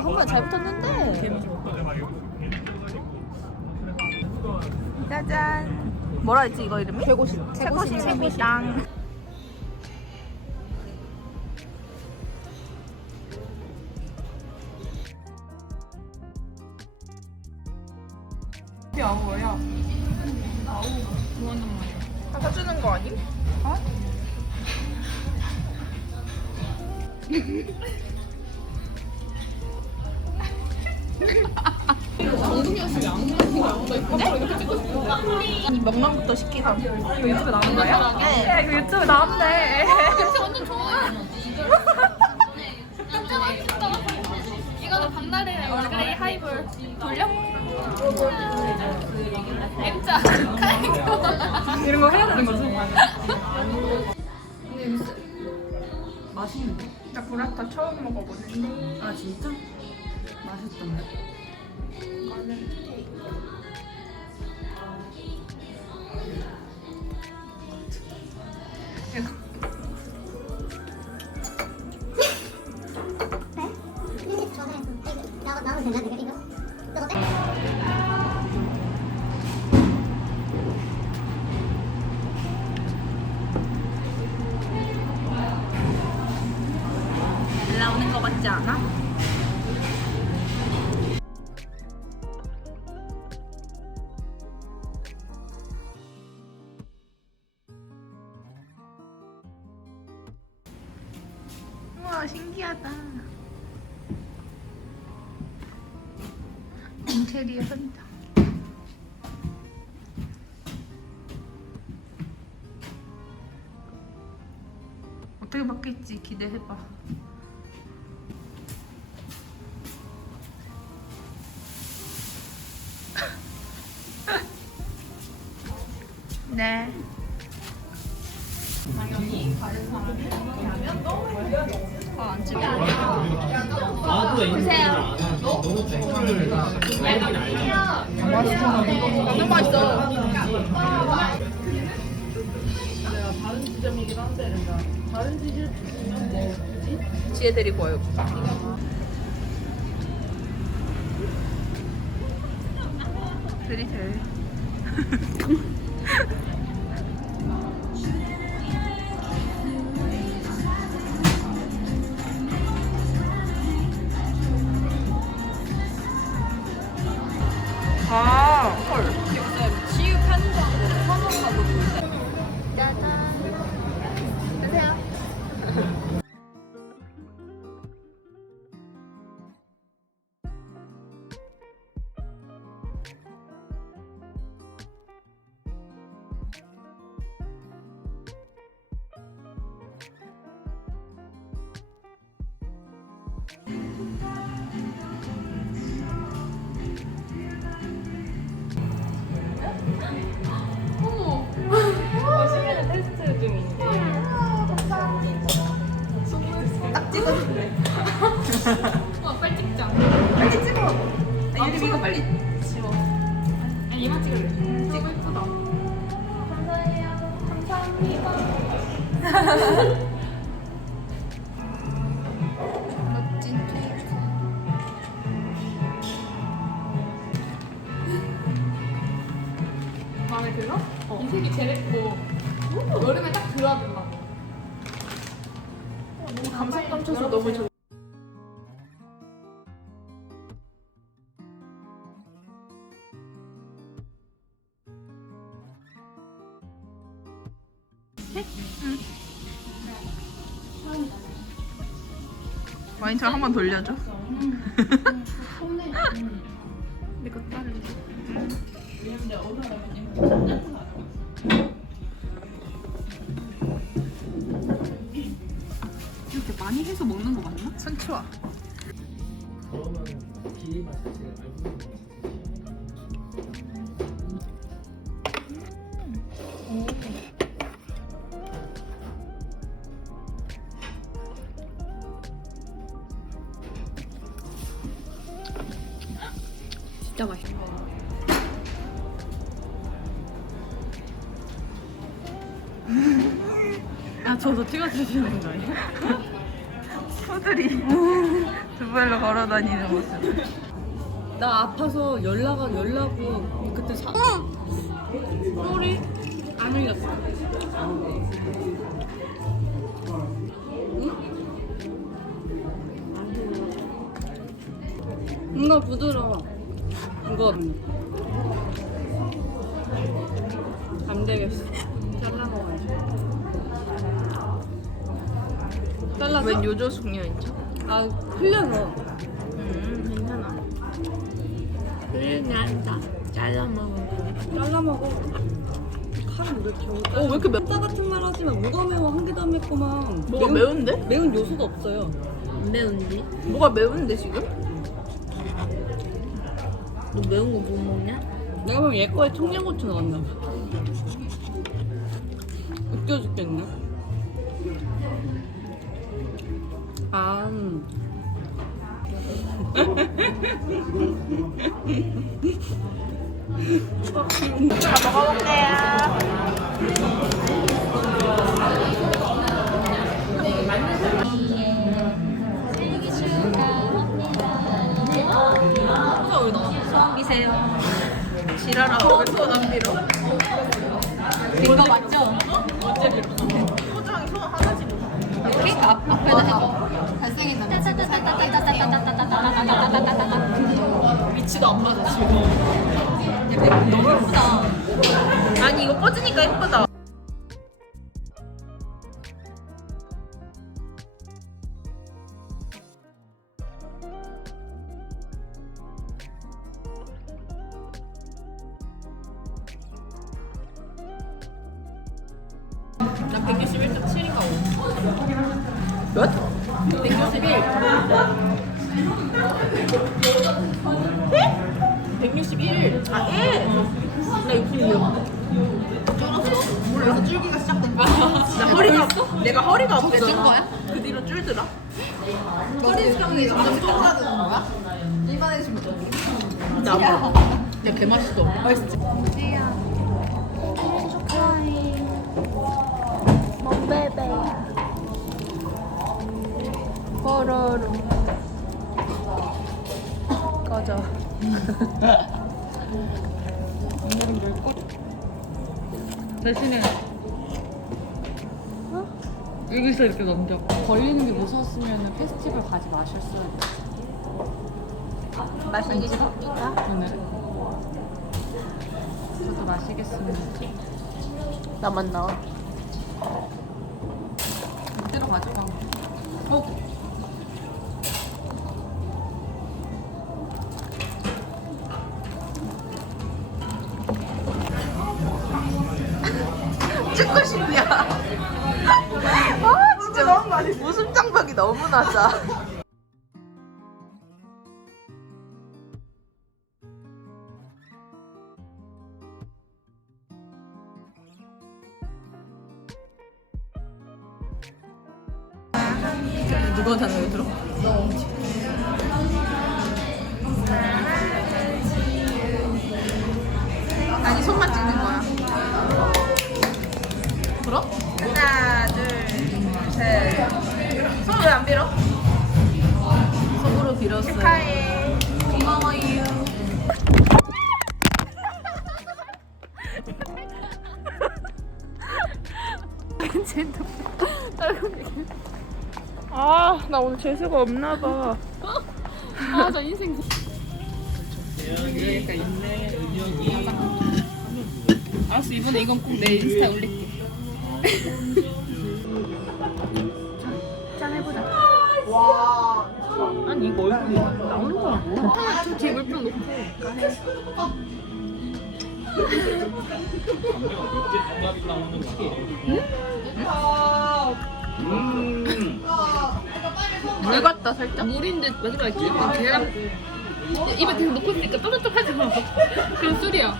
한 번에 잘 붙었는데. 짜잔. 뭐라 했지 이거 이름이? 최고식. 다 사주는 거 아님? 어? 아니 명랑부터 시키자. 이거 유튜브 나온 거야? 네. 이거 유튜브 나왔네. 완전 좋아요. 진짜 맛있다. 이거는 박나래 얼그레이 하이볼 돌려? M자 카이고 이런 거 해야 되는 거지? 맛있는데? 나 브라타 처음 먹어보는데. 아 진짜? 맛있던데? 이거 신기하다. 인테리어 현장. 어떻게 바뀔지 기대해봐 너무 맛있어. 지혜 데리고 와요. 들이대. 어, 빨리 찍자. 빨리 찍어. 아, 유리 이거 빨리 지워. 아니 얘만 찍을래. 찍어 예쁘다. 감사해요. 감사합니다. 멋진 케이크. 마음에 들어? 이 색이 제일 예뻐. 여름에 딱 들어야 된다고. 너무 감성 넘쳐서 너무 좋아. 와인처럼 한번 돌려줘. 내거 따르 이렇게 많이 해서 먹는 거 맞나? 선추와. 그러면 비리 맛 자체가 알고 있는 거 진짜 맛있어. 아 저도 찍어주시는 거예요? 푸들이 두발로 걸어 다니는 모습. 나 아파서 연락은 연락하고 그때 사 소리 안 흘렸어. 응? 뭔가 부드러워. 이거 안 되겠어. 잘라 먹어야지. 잘라서? 웬 요조 숙녀 있죠? 아 흘려서. 음 괜찮아. 잘라 먹어. 잘라 먹어. 칼은 왜 이렇게 어, 왜 이렇게 매- 맵다 같은 말 하지만 뭐가 매워 한 개도 안 맵구만. 뭐가 매운- 매운데? 매운 요소가 없어요. 매운지? 뭐가 매운데 지금? 너 매운 거 못 먹냐? 내가 보면 얘 거에 청양고추 넣었나 봐. 웃겨 죽겠네. 아. 지랄아 왜손안 밀어? 이거 맞죠? 케이크 앞, 앞에다 해줘. 잘생긴 남자. 위치도 안 맞아, 지금. 너무 예쁘다. 아니 이거 뻗으니까 예쁘다. 나 161.7인가 5. 몇? 161. 161. 아 예. 나 66. 몰라서 줄기가 시작된 거야. 나 허리가 내가 허리가 아프다. 준 거야? 그 뒤로 줄더라. 허리 수영이 점점 쪼그라드는 거야? 일반해주면 좀. 나 뭐. 야, 개 맛있어. 맛있지? 뽀로로. 꺼져. 대신에 여기서 이렇게 넘겨. 걸리는 게 무서웠으면 페스티벌 가지 마셨어야 돼. 맛있겠어? 오늘. 저도 마시겠습니다. 나만 나와. 가져가. 어? 찍고 싶냐? 아 진짜 너무 많이 웃음 장벽이 너무 낮아. 누구한테 하는 들어? 아니 손만 찍는 거야. 불어? 하나, 둘, 셋. 손 왜 안 빌어? 속으로 빌었어요. 축하해. 아, 나 오늘 재수가 없나 봐. 아, 저 인생. 알았어, 이번에 이건 꼭 내 인스타에 올릴게. 아니 이거 얼굴이 나오는 거라고? 저 뒤에 물병 놓고 물 같다, 살짝. 물인데 마지막에 약간 계란 입에 계속 놓고 있으니까 쫀쫀쫀하지 마 그런 술이야